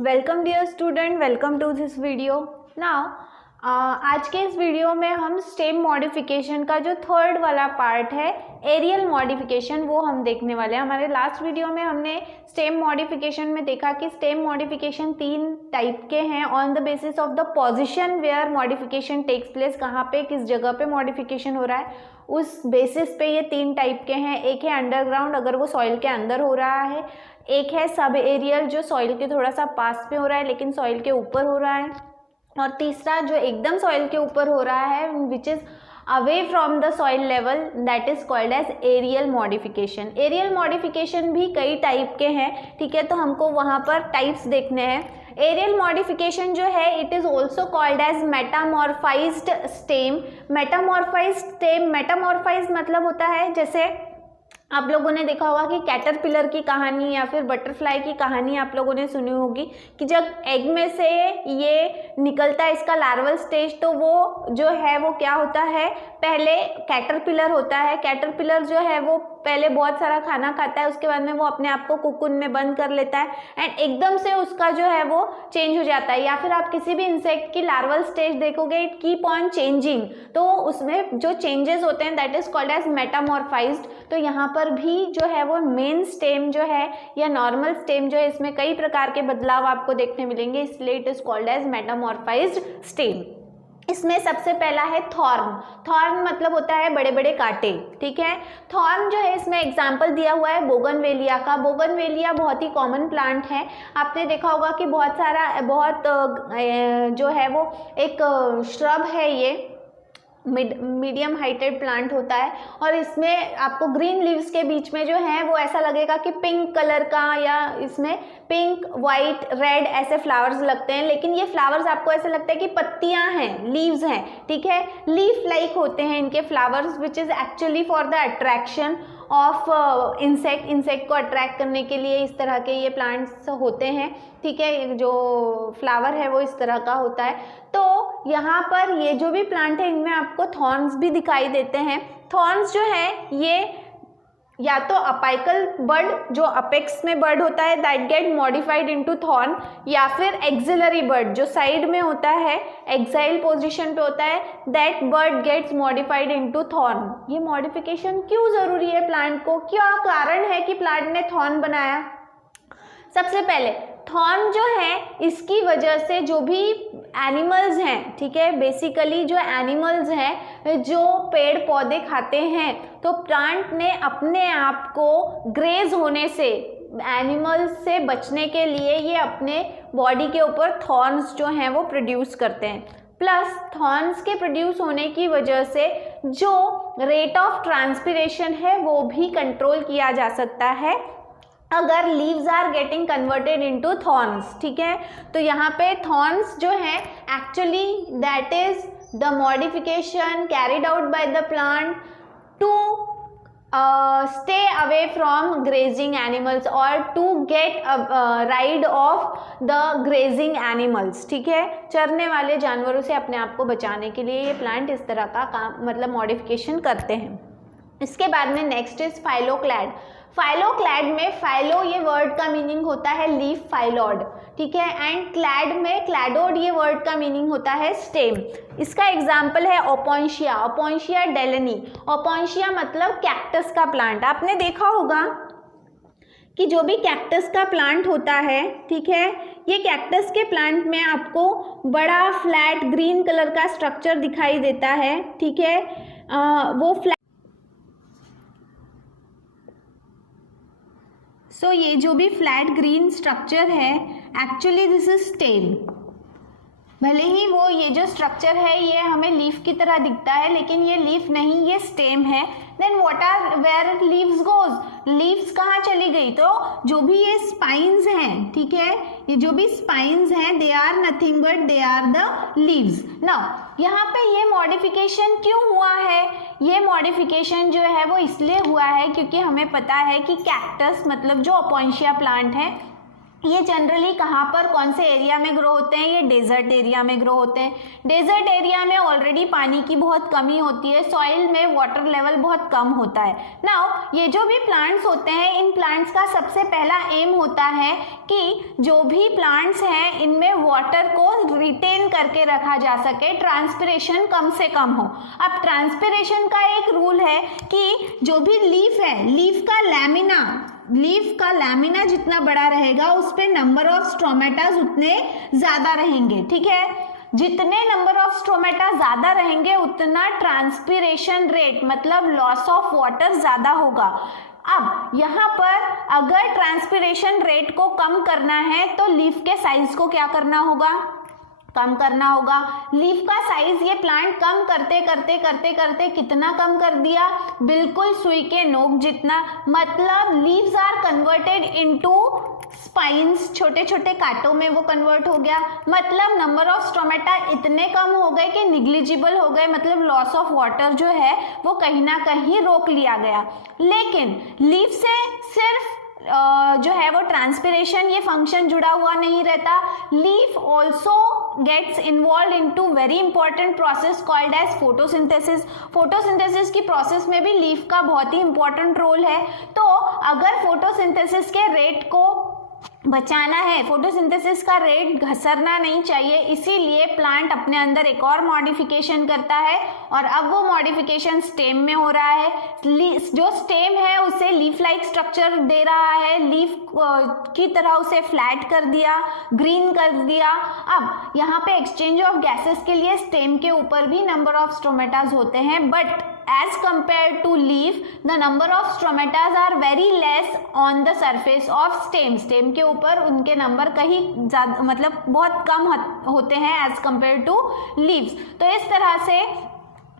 Welcome dear student, welcome to this video. Now आज के इस वीडियो में हम स्टेम मॉडिफिकेशन का जो थर्ड वाला पार्ट है एरियल मॉडिफिकेशन वो हम देखने वाले हैं। हमारे लास्ट वीडियो में हमने स्टेम मॉडिफिकेशन में देखा कि स्टेम मॉडिफिकेशन 3 टाइप के हैं on the basis of the position where modification takes place, कहाँ पे किस जगह पे मॉडिफिकेशन हो रहा है, उस बेसिस पे ये 3 टाइप के हैं। एक है अंडरग्राउंड, अगर वो सॉइल के अंदर हो रहा है। एक है सब एरियल, जो सॉइल के थोड़ा सा पास पे हो रहा है लेकिन सॉइल के ऊपर हो रहा है। और तीसरा जो एकदम सॉइल के ऊपर हो रहा है which is away from the soil level, that is called as aerial modification. Aerial modification भी कई टाइप के हैं, ठीक है, तो हमको वहाँ पर टाइप्स देखने हैं। एरियल मॉडिफिकेशन जो है it is also called as metamorphosed stem. Metamorphosed stem, metamorphosed मतलब होता है, जैसे आप लोगों ने देखा होगा कि कैटरपिलर की कहानी या फिर बटरफ्लाई की कहानी आप लोगों ने सुनी होगी कि जब एग में से ये निकलता है इसका लार्वल स्टेज, तो वो जो है वो क्या होता है, पहले कैटरपिलर होता है। कैटरपिलर जो है वो पहले बहुत सारा खाना खाता है, उसके बाद में वो अपने आप को कुकुन में बंद कर लेता है एंड एकदम से उसका जो है वो चेंज हो जाता है। या फिर आप किसी भी इंसेक्ट की लार्वल स्टेज देखोगे, इट कीप ऑन चेंजिंग, तो उसमें जो चेंजेस होते हैं दैट इज कॉल्ड एज मेटामॉर्फाइज्ड। तो यहाँ पर भी जो है वो मेन स्टेम जो है या नॉर्मल स्टेम जो है, इसमें कई प्रकार के बदलाव आपको देखने मिलेंगे, इसलिए it is called as metamorphosed stem. इसमें सबसे पहला है थॉर्न। थॉर्न मतलब होता है बड़े बड़े कांटे, ठीक है। थॉर्न जो है इसमें एग्जाम्पल दिया हुआ है बोगनवेलिया का। बोगनवेलिया बहुत ही कॉमन प्लांट है, आपने देखा होगा कि बहुत जो है वो एक श्रब है, ये मीडियम हाइटेड प्लांट होता है और इसमें आपको ग्रीन लीव्स के बीच में जो है वो ऐसा लगेगा कि पिंक कलर का, या इसमें पिंक, वाइट, रेड ऐसे फ्लावर्स लगते हैं, लेकिन ये फ्लावर्स आपको ऐसा लगता है कि पत्तियां हैं, लीव्स हैं, ठीक है। लीफ लाइक होते हैं इनके flowers, which is actually for the attraction of insect को अट्रैक्ट करने के लिए इस तरह के ये प्लांट्स होते हैं, ठीक है। जो फ्लावर है वो इस तरह का होता है। तो यहाँ पर ये जो भी प्लांट है इनमें आपको थॉर्न्स भी दिखाई देते हैं। थॉर्न्स जो है ये या तो अपाइकल बर्ड, जो अपेक्स में बर्ड होता है, that get modified into thorn, या फिर एक्सिलरी बर्ड जो साइड में होता है, एक्साइल पोजीशन पे होता है, that bird gets modified into thorn. ये मॉडिफिकेशन क्यों जरूरी है प्लांट को, क्या कारण है कि प्लांट ने थॉर्न बनाया? सबसे पहले थॉर्न जो है इसकी वजह से जो भी एनिमल्स हैं, ठीक है, बेसिकली जो एनिमल्स हैं जो पेड़ पौधे खाते हैं, तो प्लांट ने अपने आप को ग्रेज होने से, एनिमल्स से बचने के लिए ये अपने बॉडी के ऊपर थॉर्न्स जो हैं वो प्रोड्यूस करते हैं। प्लस थॉर्न्स के प्रोड्यूस होने की वजह से जो रेट ऑफ ट्रांसपिरेशन है वो भी कंट्रोल किया जा सकता है अगर leaves are getting converted into thorns, ठीक है। तो यहाँ पे थॉर्न्स जो है actually that is the modification carried out by the plant to stay away from grazing animals और to get rid of the grazing animals, ठीक है। चरने वाले जानवरों से अपने आप को बचाने के लिए ये प्लांट इस तरह का काम मतलब मॉडिफिकेशन करते हैं। इसके बाद में नेक्स्ट इज फाइलोक्लैड। फाइलोक्लैड में फाइलो ये वर्ड का मीनिंग होता है लीफ फाइलॉड, ठीक है, एंड क्लैड में क्लैडोड ये वर्ड का मीनिंग होता है स्टेम। इसका एग्जाम्पल है ओपोइंशिया, ओपोइंशिया डेलनी। ओपोइंशिया मतलब कैक्टस का प्लांट। आपने देखा होगा कि जो भी कैक्टस का प्लांट होता है, ठीक है, ये कैक्टस के प्लांट में आपको बड़ा फ्लैट ग्रीन कलर का स्ट्रक्चर दिखाई देता है, ठीक है। वो फ्लैट सो ये जो भी फ्लैट ग्रीन स्ट्रक्चर है एक्चुअली दिस इज स्टेम। भले ही वो ये जो स्ट्रक्चर है ये हमें लीफ की तरह दिखता है, लेकिन ये लीफ नहीं, ये स्टेम है। Then what are where leaves goes, leaves कहाँ चली गई? तो जो भी ये स्पाइन्स हैं, ठीक है, ये जो भी स्पाइन्स हैं they are nothing but they are the leaves. Now यहाँ पे ये मॉडिफिकेशन क्यों हुआ है? ये मॉडिफिकेशन जो है वो इसलिए हुआ है क्योंकि हमें पता है कि कैक्टस मतलब जो ओपोइंशिया प्लांट है ये जनरली कहाँ पर कौन से एरिया में ग्रो होते हैं? ये डेजर्ट एरिया में ग्रो होते हैं। डेजर्ट एरिया में ऑलरेडी पानी की बहुत कमी होती है, सॉइल में वाटर लेवल बहुत कम होता है। नाउ ये जो भी प्लांट्स होते हैं, इन प्लांट्स का सबसे पहला एम होता है कि जो भी प्लांट्स हैं इनमें वाटर को रिटेन करके रखा जा सके, ट्रांसपिरेशन कम से कम हो। अब ट्रांसपिरेशन का एक रूल है कि जो भी लीफ है, लीफ का लैमिना जितना बड़ा रहेगा उस पे नंबर ऑफ स्ट्रोमेटास उतने ज्यादा रहेंगे, ठीक है। जितने नंबर ऑफ स्ट्रोमेटा ज्यादा रहेंगे उतना ट्रांसपिरेशन रेट मतलब लॉस ऑफ वाटर ज्यादा होगा। अब यहाँ पर अगर ट्रांसपिरेशन रेट को कम करना है तो लीफ के साइज को क्या करना होगा? कम करना होगा। लीफ का साइज ये प्लांट कम करते करते करते करते कितना कम कर दिया? बिल्कुल सुई के नोक जितना, मतलब leaves are converted into spines, छोटे छोटे कांटों में वो कन्वर्ट हो गया। मतलब नंबर ऑफ स्ट्रोमेटा इतने कम हो गए कि निग्लिजिबल हो गए, मतलब लॉस ऑफ वाटर जो है वो कहीं ना कहीं रोक लिया गया। लेकिन लीफ से सिर्फ जो है वो ट्रांसपिरेशन ये फंक्शन जुड़ा हुआ नहीं रहता। Leaf also gets involve into very important process called as photosynthesis. Photosynthesis की प्रोसेस में भी लीफ का बहुत ही इंपॉर्टेंट रोल है। तो अगर फोटोसिंथेसिस के रेट को बचाना है, फोटोसिंथेसिस का रेट घसरना नहीं चाहिए, इसीलिए प्लांट अपने अंदर एक और मॉडिफिकेशन करता है और अब वो मॉडिफिकेशन स्टेम में हो रहा है। जो स्टेम है उसे लीफ लाइक स्ट्रक्चर दे रहा है, लीफ की तरह उसे फ्लैट कर दिया, ग्रीन कर दिया। अब यहाँ पे एक्सचेंज ऑफ गैसेस के लिए स्टेम के ऊपर भी नंबर ऑफ स्ट्रोमेटास होते हैं, but as compared to leaf the number of strometas are very less on the surface of stem के ऊपर उनके नंबर कहीं ज्यादा मतलब बहुत कम होते हैं as compared to leaves। तो इस तरह से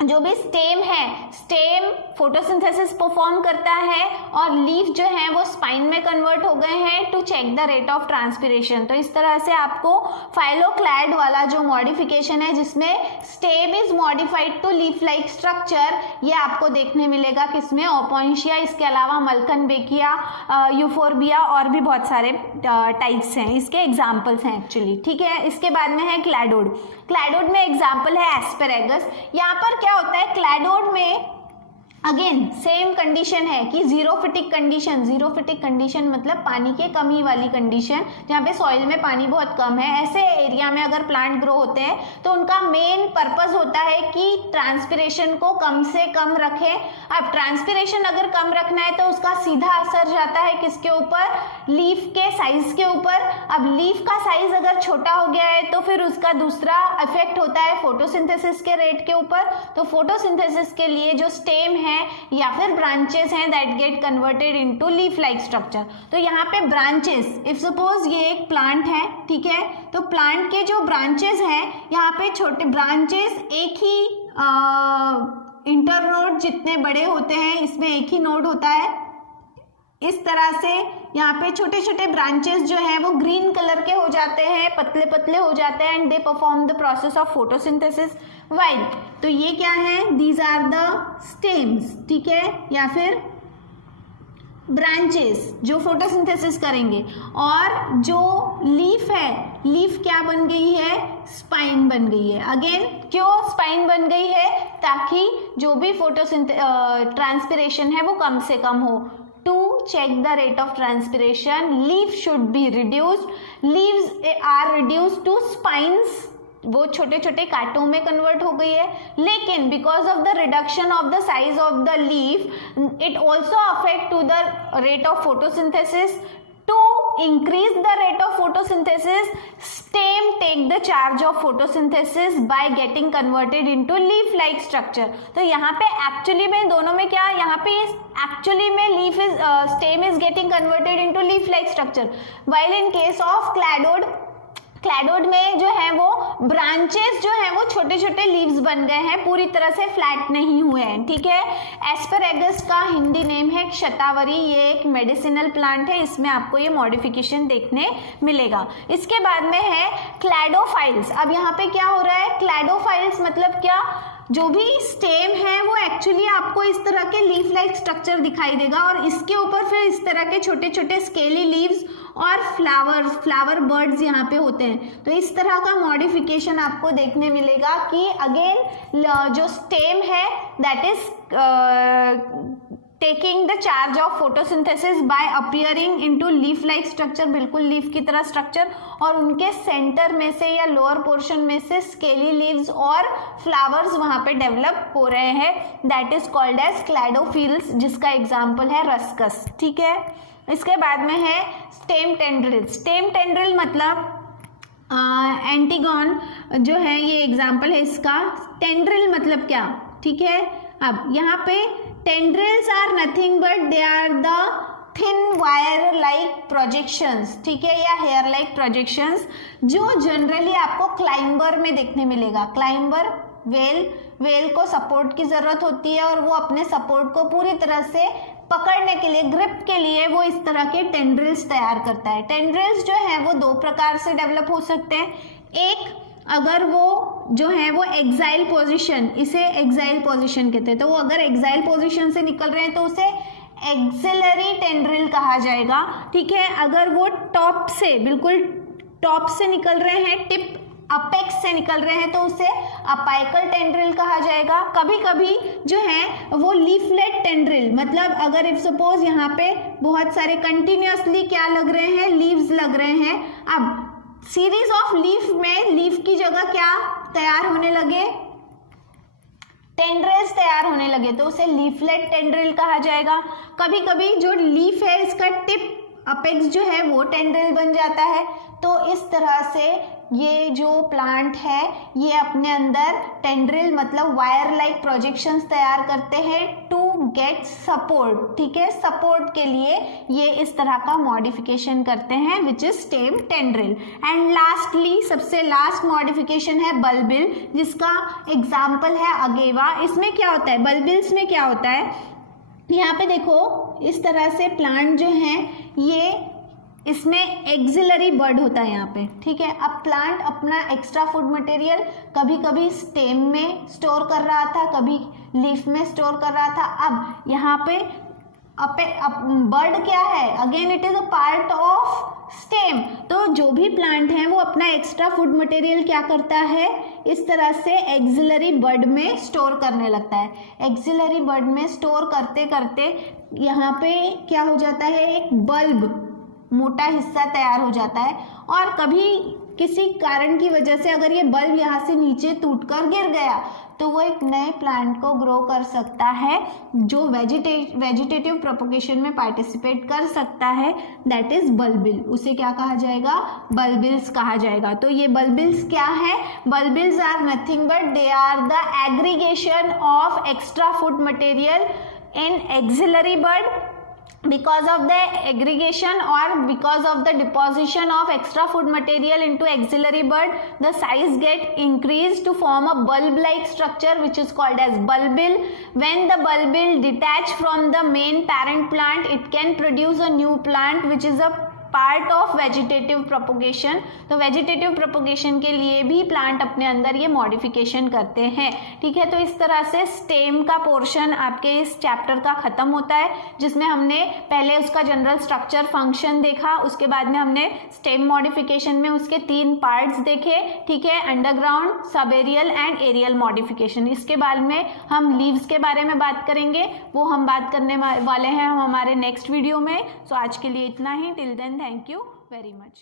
जो भी स्टेम है, स्टेम फोटोसिंथेसिस परफॉर्म करता है और लीफ जो है वो स्पाइन में कन्वर्ट हो गए हैं to check the rate of transpiration. तो इस तरह से आपको फाइलोक्लैड वाला जो मॉडिफिकेशन है जिसमें stem is modified to leaf like structure, ये आपको देखने मिलेगा किसमें? ओपोइंशिया, इसके अलावा मल्कनबेकिया, यूफोर्बिया और भी बहुत सारे टाइप्स हैं, इसके एग्जाम्पल्स हैं एक्चुअली, ठीक है। इसके बाद में है क्लैडोड। क्लैडोड में एग्जाम्पल है एस्पेरेगस। यहाँ पर क्या होता है? क्लैडोड में अगेन सेम कंडीशन है कि जीरोफिटिक कंडीशन मतलब पानी के कमी वाली कंडीशन, जहाँ पे सॉइल में पानी बहुत कम है। ऐसे एरिया में अगर प्लांट ग्रो होते हैं तो उनका मेन पर्पस होता है कि ट्रांसपिरेशन को कम से कम रखें। अब ट्रांसपिरेशन अगर कम रखना है तो उसका सीधा असर जाता है किसके ऊपर? लीफ के साइज के ऊपर। अब लीफ का साइज अगर छोटा हो गया है तो फिर उसका दूसरा इफेक्ट होता है फोटोसिंथेसिस के रेट के ऊपर। तो फोटोसिंथेसिस के लिए जो स्टेम है या फिर ब्रांचेस हैं that get converted into leaf like structure. तो यहाँ पे ब्रांचेस, इफ सपोज ये एक प्लांट है, ठीक है, तो प्लांट के जो ब्रांचेस हैं यहाँ पे छोटे ब्रांचेस एक ही इंटरनोड जितने बड़े होते हैं, इसमें एक ही नोड होता है। इस तरह से यहाँ पे छोटे छोटे ब्रांचेस जो हैं वो ग्रीन कलर के हो जाते हैं, पतले पतले हो जाते हैं, and they perform the process of photosynthesis while. तो ये क्या है? दीज आर द स्टेम्स, ठीक है, या फिर ब्रांचेस जो फोटोसिंथेसिस करेंथे। और जो लीफ है, लीफ क्या बन गई है? स्पाइन बन गई है। अगेन क्यों स्पाइन बन गई है? ताकि जो भी ट्रांसपिरेशन है वो कम से कम हो। To check the rate of transpiration, leaf should be reduced. Leaves are reduced to spines. वो छोटे छोटे कांटों में कन्वर्ट हो गई है। लेकिन because of the reduction of the size of the leaf, it also affect to the rate of photosynthesis. To increase the rate of photosynthesis, stem take the charge of photosynthesis by getting converted into leaf-like structure. तो यहाँ पे actually में दोनों में क्या? यहाँ पे actually में stem is getting converted into leaf-like structure, while in case of cladode में जो है वो ब्रांचेस जो है वो छोटे छोटे लीव्स बन गए हैं, पूरी तरह से फ्लैट नहीं हुए हैं, ठीक है। एस्पेरेगस का हिंदी नेम है शतावरी। ये एक मेडिसिनल प्लांट है, इसमें आपको ये मॉडिफिकेशन देखने मिलेगा। इसके बाद में है क्लैडोफाइल्स। अब यहाँ पे क्या हो रहा है? क्लैडोफाइल्स मतलब क्या? जो भी स्टेम है वो एक्चुअली आपको इस तरह के लीफ लाइक स्ट्रक्चर दिखाई देगा और इसके ऊपर फिर इस तरह के छोटे छोटे स्केली लीव्स और फ्लावर बर्ड्स यहाँ पे होते हैं। तो इस तरह का मॉडिफिकेशन आपको देखने मिलेगा कि अगेन जो स्टेम है that is taking the charge of photosynthesis by appearing into leaf like structure, बिल्कुल लीफ की तरह स्ट्रक्चर, और उनके सेंटर में से या लोअर पोर्शन में से स्केली लीव्स और फ्लावर्स वहां पे डेवलप हो रहे हैं, दैट इज कॉल्ड एज क्लैडोफिल्स, जिसका एग्जाम्पल है रस्कस। ठीक है, इसके बाद में है स्टेम टेंड्रिल। स्टेम टेंड्रिल मतलब एंटीगॉन जो है, ये एग्जाम्पल है इसका। टेंड्रिल मतलब क्या, ठीक है। अब यहाँ पे tendrils are nothing but they are the thin wire like projections, ठीक है, या हेयर लाइक प्रोजेक्शंस, जो जनरली आपको क्लाइंबर में देखने मिलेगा। क्लाइंबर वेल को सपोर्ट की जरूरत होती है और वो अपने सपोर्ट को पूरी तरह से पकड़ने के लिए, ग्रिप के लिए वो इस तरह के टेंड्रिल्स तैयार करता है। टेंड्रिल्स जो है वो दो प्रकार से डेवलप हो सकते हैं। एक, अगर वो जो है वो एक्साइल पोजीशन, इसे एक्साइल पोजीशन कहते हैं, तो वो अगर एक्साइल पोजीशन से निकल रहे हैं तो उसे एक्सिलरी टेंड्रिल कहा जाएगा। ठीक है, अगर वो टॉप से, बिल्कुल टॉप से निकल रहे हैं, टिप अपेक्स से निकल रहे हैं, तो उसे अपाइकल टेंड्रिल कहा जाएगा। कभी कभी जो है वो लीफलेट टेंड्रिल, मतलब अगर इफ सपोज यहाँ पे बहुत सारे कंटिन्यूअसली क्या लग रहे हैं, लीव्स लग रहे हैं, अब सीरीज ऑफ लीफ में लीफ की जगह क्या तैयार होने लगे, टेंड्रिल्स तैयार होने लगे, तो उसे लीफलेट टेंड्रिल कहा जाएगा। कभी कभी जो लीफ है इसका टिप अपेक्स जो है वो टेंड्रिल बन जाता है। तो इस तरह से ये जो प्लांट है ये अपने अंदर टेंड्रिल मतलब वायर लाइक प्रोजेक्शंस तैयार करते हैं टू गेट सपोर्ट। ठीक है, सपोर्ट के लिए ये इस तरह का मॉडिफिकेशन करते हैं which is stem tendril. And lastly, सबसे लास्ट मॉडिफिकेशन है बल्बिल, जिसका एग्जाम्पल है अगेवा। इसमें क्या होता है, बल्बिल्स में क्या होता है, यहाँ पे देखो इस तरह से प्लांट जो है ये, इसमें एक्सिलरी बड होता है यहाँ पे। ठीक है, अब प्लांट अपना एक्स्ट्रा फूड मटेरियल कभी कभी स्टेम में स्टोर कर रहा था, कभी लीफ में स्टोर कर रहा था। अब यहाँ पे बर्ड क्या है, again it is a part of stem. तो जो भी प्लांट है वो अपना एक्स्ट्रा फूड मटेरियल क्या करता है, इस तरह से एक्सिलरी बड में स्टोर करने लगता है। एक्सिलरी बड में स्टोर करते करते यहाँ पे क्या हो जाता है, एक बल्ब मोटा हिस्सा तैयार हो जाता है, और कभी किसी कारण की वजह से अगर ये बल्ब यहाँ से नीचे टूटकर गिर गया तो वो एक नए प्लांट को ग्रो कर सकता है जो वेजिटेटिव प्रोपगेशन में पार्टिसिपेट कर सकता है, दैट इज बल्बिल। उसे क्या कहा जाएगा, बल्बिल्स कहा जाएगा। तो ये बल्बिल्स क्या है, bulbils are nothing but they are the aggregation of extra food material in axillary bud. Because of the aggregation or because of the deposition of extra food material into axillary bud, the size get increased to form a bulb-like structure which is called as bulbil. When the bulbil detach from the main parent plant, it can produce a new plant which is a part of vegetative propagation. तो vegetative propagation के लिए भी plant अपने अंदर ये modification करते हैं। ठीक है, तो इस तरह से स्टेम का पोर्शन आपके इस चैप्टर का खत्म होता है, जिसमें हमने पहले उसका जनरल स्ट्रक्चर फंक्शन देखा, उसके बाद में हमने स्टेम मॉडिफिकेशन में उसके 3 पार्ट्स देखे। ठीक है, underground, sub aerial and aerial modification. इसके बाद में हम लीव्स के बारे में बात करेंगे, वो हम बात करने वाले हैं हमारे नेक्स्ट वीडियो में। सो आज के लिए इतना ही, till then thank you very much.